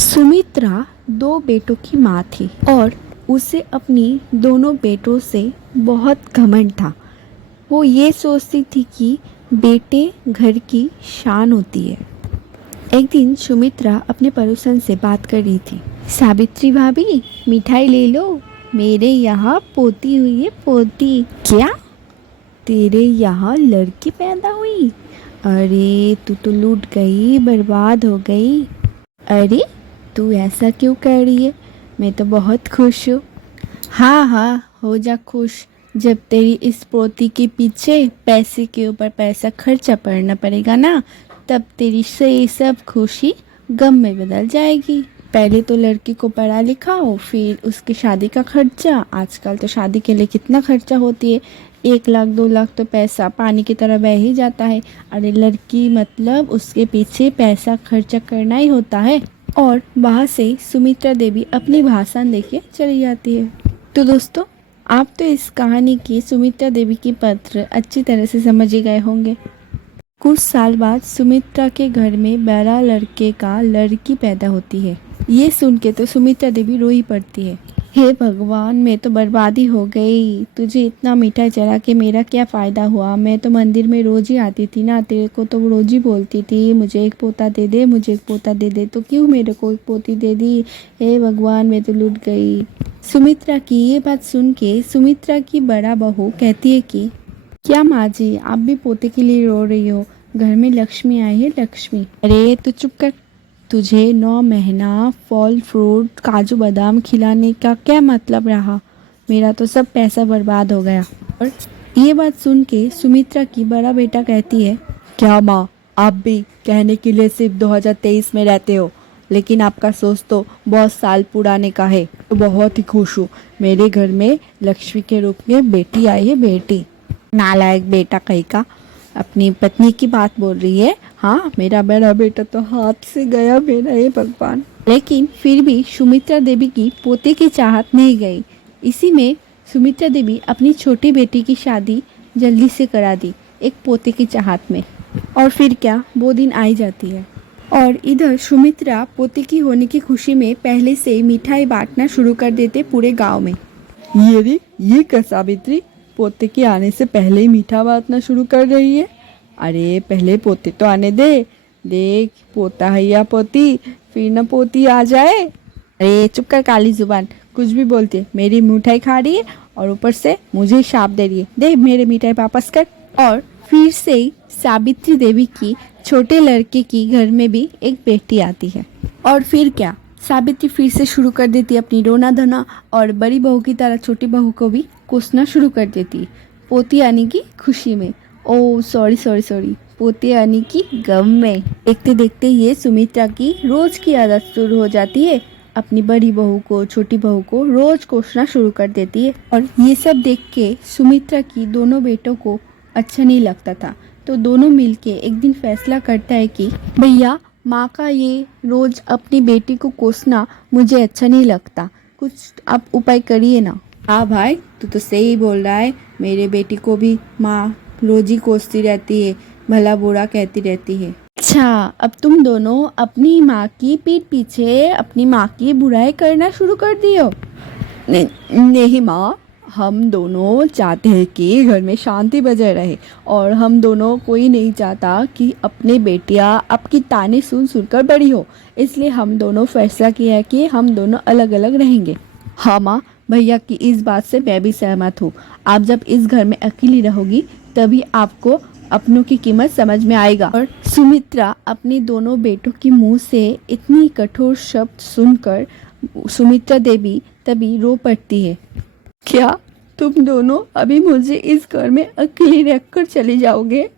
सुमित्रा दो बेटों की माँ थी और उसे अपनी दोनों बेटों से बहुत घमंड था। वो ये सोचती थी कि बेटे घर की शान होती है। एक दिन सुमित्रा अपने पड़ोसन से बात कर रही थी। सावित्री भाभी, मिठाई ले लो, मेरे यहाँ पोती हुई है, पोती। क्या? तेरे यहाँ लड़की पैदा हुई? अरे तू तो लूट गई, बर्बाद हो गई। अरे तू ऐसा क्यों कर रही है? मैं तो बहुत खुश हूँ। हाँ हाँ, हो जा खुश। जब तेरी इस पोती के पीछे पैसे के ऊपर पैसा खर्चा करना पड़ेगा ना, तब तेरी से सब खुशी गम में बदल जाएगी। पहले तो लड़की को पढ़ा लिखाओ, फिर उसकी शादी का खर्चा। आजकल तो शादी के लिए कितना खर्चा होती है, 1 लाख 2 लाख तो पैसा पानी की तरह बह ही जाता है। अरे लड़की मतलब उसके पीछे पैसा खर्चा करना ही होता है। और वहाँ से सुमित्रा देवी अपनी भाषण देके चली जाती है। तो दोस्तों, आप तो इस कहानी की सुमित्रा देवी की पत्र अच्छी तरह से समझ ही गए होंगे। कुछ साल बाद सुमित्रा के घर में बड़ा लड़के का लड़की पैदा होती है। ये सुन के तो सुमित्रा देवी रो ही पड़ती है। हे भगवान, मैं तो बर्बादी हो गई। तुझे इतना मीठा चला के मेरा क्या फ़ायदा हुआ? मैं तो मंदिर में रोज़ ही आती थी ना, तेरे को तो रोज़ ही बोलती थी मुझे एक पोता दे दे, मुझे एक पोता दे दे, तो क्यों मेरे को एक पोती दे दी? हे भगवान, मैं तो लूट गई। सुमित्रा की ये बात सुन के सुमित्रा की बड़ा बहू कहती है कि क्या माँ जी, आप भी पोते के लिए रो रही हो? घर में लक्ष्मी आई है, लक्ष्मी। अरे तू चुप कर। तुझे 9 महीना फल फ्रूट काजू बादाम खिलाने का क्या मतलब रहा? मेरा तो सब पैसा बर्बाद हो गया। और ये बात सुन के सुमित्रा की बड़ा बेटा कहती है, क्या माँ, आप भी कहने के लिए सिर्फ 2023 में रहते हो, लेकिन आपका सोच तो बहुत साल पुराने का है। तो बहुत ही खुश हूँ, मेरे घर में लक्ष्मी के रूप में बेटी आई है, बेटी। नालायक बेटा कहीं का, अपनी पत्नी की बात बोल रही है। हाँ, मेरा बड़ा बेटा तो हाथ से गया मेरा, हे भगवान। लेकिन फिर भी सुमित्रा देवी की पोते की चाहत नहीं गई। इसी में सुमित्रा देवी अपनी छोटी बेटी की शादी जल्दी से करा दी, एक पोते की चाहत में। और फिर क्या, वो दिन आ ही जाती है। और इधर सुमित्रा पोते की होने की खुशी में पहले से मिठाई बांटना शुरू कर देते पूरे गाँव में। ये क्या सावित्री, पोते के आने से पहले ही मीठा बांटना शुरू कर रही है? अरे पहले पोते तो आने दे, देख पोता है या पोती, फिर न पोती आ जाए। अरे चुप कर काली जुबान, कुछ भी बोलती। मेरी मिठाई खा रही है और ऊपर से मुझे शाप दे रही है। दे मेरे मिठाई वापस कर। और फिर से सावित्री देवी की छोटे लड़के की घर में भी एक बेटी आती है। और फिर क्या, सावित्री फिर से शुरू कर देती अपनी रोना धोना और बड़ी बहू की तरह छोटी बहू को भी कोसना शुरू कर देती पोती आने की खुशी में। ओ सॉरी, पोती आने की गम में। देखते देखते ये सुमित्रा की रोज की आदत शुरू हो जाती है। अपनी बड़ी बहू को, छोटी बहू को रोज कोसना शुरू कर देती है। और ये सब देख के सुमित्रा की दोनों बेटों को अच्छा नहीं लगता था। तो दोनों मिलके एक दिन फैसला करता है कि भैया, माँ का ये रोज अपनी बेटी को कोसना मुझे अच्छा नहीं लगता, कुछ आप उपाय करिए ना। हाँ भाई, तू तो सही बोल रहा है। मेरे बेटी को भी माँ रोज ही कोसती रहती है, भला बुरा कहती रहती है। अच्छा, अब तुम दोनों अपनी माँ की पीठ पीछे अपनी माँ की बुराई करना शुरू कर दियो। नहीं माँ, हम दोनों चाहते हैं कि घर में शांति बजाय रहे, और हम दोनों कोई नहीं चाहता कि अपनी बेटियाँ आपकी ताने सुन सुनकर बड़ी हो। इसलिए हम दोनों फैसला किया है कि हम दोनों अलग अलग रहेंगे। हाँ माँ, भैया की इस बात से मैं भी सहमत हूँ। आप जब इस घर में अकेली रहोगी तभी आपको अपनों की कीमत समझ में आएगा। और सुमित्रा अपने दोनों बेटों की मुंह से इतनी कठोर शब्द सुनकर सुमित्रा देवी तभी रो पड़ती है। क्या तुम दोनों अभी मुझे इस घर में अकेले रखकर चले जाओगे?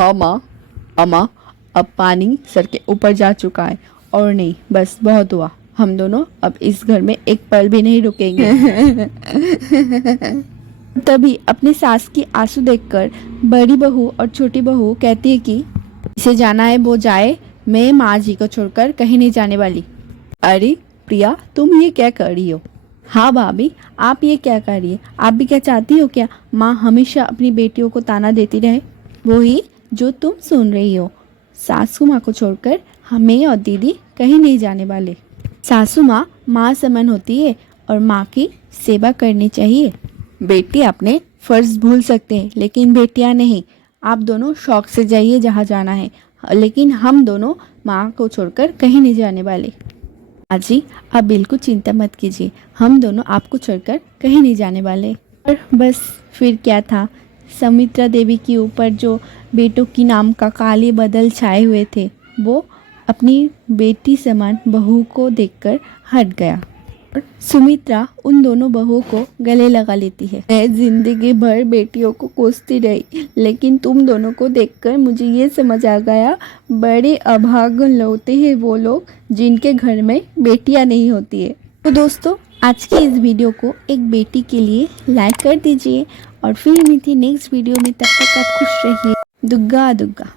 हाँ माँ, अब पानी सर के ऊपर जा चुका है, और नहीं, बस बहुत हुआ। हम दोनों अब इस घर में एक पल भी नहीं रुकेंगे। तभी अपने सास की आंसू देखकर बड़ी बहू और छोटी बहू कहती है कि इसे जाना है वो जाए, मैं माँ जी को छोड़कर कहीं नहीं जाने वाली। अरे प्रिया, तुम ये क्या कर रही हो? हाँ भाभी, आप ये क्या कर रही है? आप भी क्या चाहती हो क्या माँ हमेशा अपनी बेटियों को ताना देती रहे? वही जो तुम सुन रही हो। सासू माँ को छोड़कर हमें और दीदी कहीं नहीं जाने वाले। सासू माँ माँ समान होती है और माँ की सेवा करनी चाहिए। बेटे अपने फर्ज भूल सकते हैं लेकिन बेटियाँ नहीं। आप दोनों शौक से जाइए जहाँ जाना है, लेकिन हम दोनों माँ को छोड़कर कहीं नहीं जाने वाले। माँ जी, आप बिल्कुल चिंता मत कीजिए, हम दोनों आपको छोड़कर कहीं नहीं जाने वाले। और बस फिर क्या था, सुमित्रा देवी के ऊपर जो बेटों की नाम का काले बादल छाए हुए थे वो अपनी बेटी समान बहू को देखकर हट गया। और सुमित्रा उन दोनों बहुओं को गले लगा लेती है। मैं जिंदगी भर बेटियों को कोसती रही, लेकिन तुम दोनों को देखकर मुझे ये समझ आ गया, बड़े अभागन होते हैं वो लोग जिनके घर में बेटियां नहीं होती है। तो दोस्तों, आज की इस वीडियो को एक बेटी के लिए लाइक कर दीजिए और फिर मिलती नेक्स्ट वीडियो में। तब तक आप खुश रहिए। दुग्गा दुग्गा।